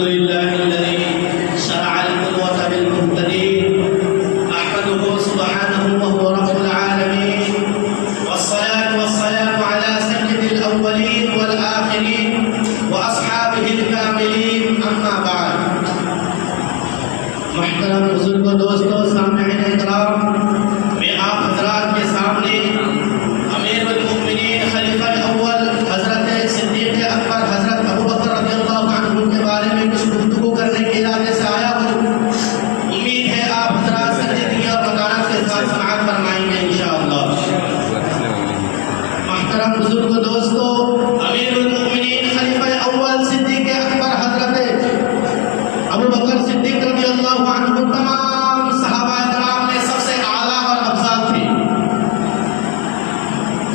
لله الذي شرع القدوة بالمهتدين أحمده سبحانه وهو رب العالمين والصلاة والسلام على سيد الأولين والآخرين وأصحابه الكاملين أما بعد محترم بزرگوں دوستوں سامعین اکرام میں آپ حضرات کے سامنے امیر المؤمنین خلیفہ الاول حضرت صدیق اکبر حضرت ابوبکر رضی اللہ عنہ کے بارے میں کچھ گفتگو کرنے کے ارادے سے آیا ہوں. امید ہے آپ حضرات سنجیدگی اور مکانت کے ساتھ سماعت فرمائیں گے انشاءاللہ. محترم بزرگوں دوستوں امیر المؤمنین خلیفہ اول صدیق اکبر حضرت ابوبکر صدیق رضی اللہ عنہ تمام صحابہ کرام میں سب سے اعلیٰ اور افضل تھے.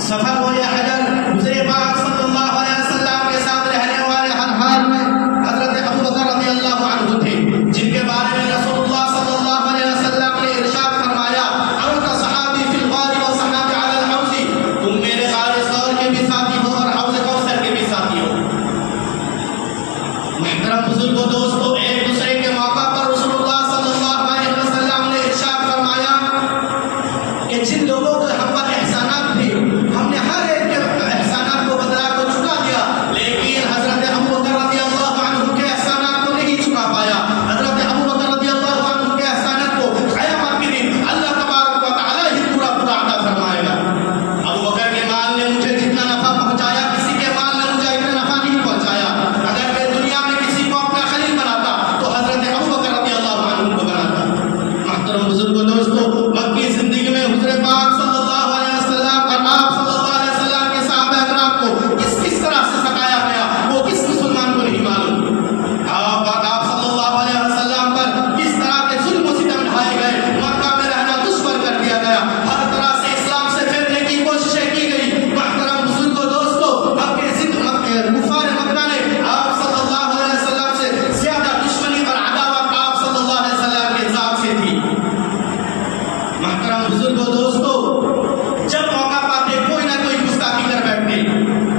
سفر ہو یا حجر حضور پاک صلی اللہ علیہ وسلم کے ساتھ رہنے والے ہر حال میں حضرت ابوبکر رضی اللہ عنہ تھے جن کے بارے میں رسول اللہ صلی اللہ علیہ وسلم نے ارشاد فرمایا انت صحابی فی الغار و صحابی علی الحوض، تم میرے غار ثور کے بھی ساتھی ہو اور حوض کوثر کے بھی ساتھی ہو. محترم بزرگوں دوستوں ایک دوسرے کے موقع پر رسول اللہ صلی اللہ علیہ وسلم نے ارشاد فرمایا کہ جن لوگوں کو ہم پر احسانات تھے ہم نے ہر ایک کے احسانات کو بدلا کو چکا دیا، لیکن حضرت ابوبکر رضی اللہ عنہ کے احسانات کو نہیں چکا پایا. حضرت ابوبکر رضی اللہ عنہ کے احسانات کو قیامت کے دن اللہ تبارک و تعالی ہی پورا پورا عطا فرمائے گا. ابوبکر کے مال نے مجھے جتنا نفع پہنچایا کسی کے مال نے مجھے اتنا نفع نہیں پہنچایا. اگر میں دنیا میں کسی کو اپنا خلیل بناتا تو حضرت ابوبکر رضی اللہ عنہ کو بناتا. محترم بزرگوں دوستوں مکی زندگی میں حضور پاک صلی اللہ علیہ وسلم اور آپ صلی اللہ علیہ وسلم کے صحابہ اکرام کو کس طرح سے ستایا گیا وہ کس مسلمان کو نہیں معلوم. آپ صلی اللہ علیہ وسلم پر کس طرح کے ظلم و ستم ڈھائے گئے، مکہ میں رہنا دشوار کر دیا گیا، ہر طرح سے اسلام سے پھیرنے کی کوششیں کی گئی. محترم بزرگوں دوستوں کفار مکہ نے آپ صلی اللہ علیہ وسلم سے زیادہ دشمنی اور عداوت آپ صلی اللہ علیہ وسلم کے ذات سے تھی. محترم بزرگوں دوستوں جب موقع پاتے کوئی نہ کوئی گستاخی کر بیٹھتے.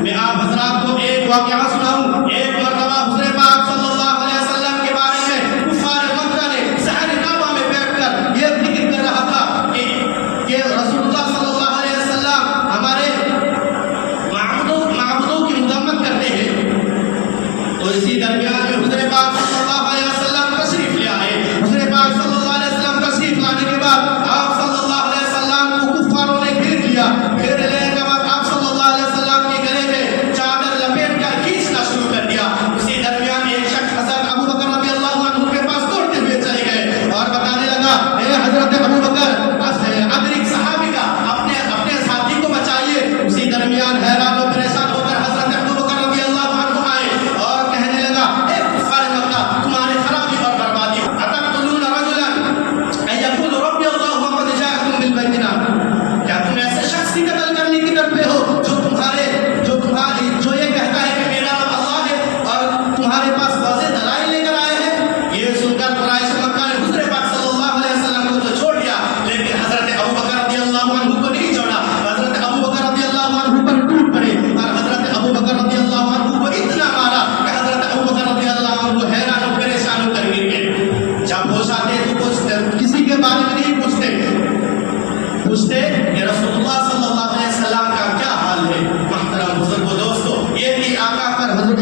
میں آپ حضرات کو ایک واقعہ سناؤں. ایک مرتبہ حضور پاک صلی اللہ علیہ وسلم کے بارے میں کفار مکہ نے صحن کعبہ میں بیٹھ کر یہ ذکر کر رہا تھا کہ رسول اللہ صلی اللہ علیہ وسلم ہمارے معبودوں کی مذمت کرتے ہیں. تو اسی درمیان میں حضور پاک صلی اللہ علیہ وسلم تشریف لے آئے. حضور پاک صلی اللہ علیہ وسلم تشریف لانے کے بعد آپ صلی اللہ علیہ وسلم کو کفاروں نے گھیر لیا. گھیر لینے کے بعد آپ صلی اللہ علیہ وسلم کے گلے میں چادر لپیٹ کر کھینچنا شروع کر دیا. اسی درمیان ایک شخص حضرت ابوبکر رضی اللہ عنہ کے پاس دوڑتے ہوئے چلے گئے اور بتانے لگا اے حضرت ابوبکر ادرک صحابی کا اپنے ساتھی کو بچائیے. اسی درمیان حیران و پریشان ہو کر حضرت ابوبکر رضی اللہ عنہ آئے اور کہنے لگا اے کفار مکہ تمہاری خرابی اور بربادی اتقتلون رجلا ان یقول ربی اللہ وقد جاءکم بالبینات، کیا تم ایسے شخص کی قتل کرنے کی طرف ہو جو یہ کہتا ہے کہ میرا رب اللہ ہے اور تمہارے پاس واضح دلائل لے کر آئے ہیں. یہ سن کر قریش مکہ نے حضور پاک صلی اللہ علیہ وسلم کو تو چھوڑ دیا لیکن حضرت ابوبکر رضی اللہ عنہ کو نہیں چھوڑا. حضرت ابوبکر رضی اللہ عنہ پر ٹوٹ پڑے اور حضرت ابوبکر رضی اللہ عنہ کو اتنا مارا کہ حضرت ابوبکر رضی اللہ عنہ حیران و پریشان ہو کر گر گئے. جب ہوش آتے تو کسی کے بارے میں نہیں پوچھتے کہ رسول اللہ صلی اللہ علیہ وسلم کا کیا حال ہے. محترم بزرگوں دوستوں یہ تھی آقا پر حضرت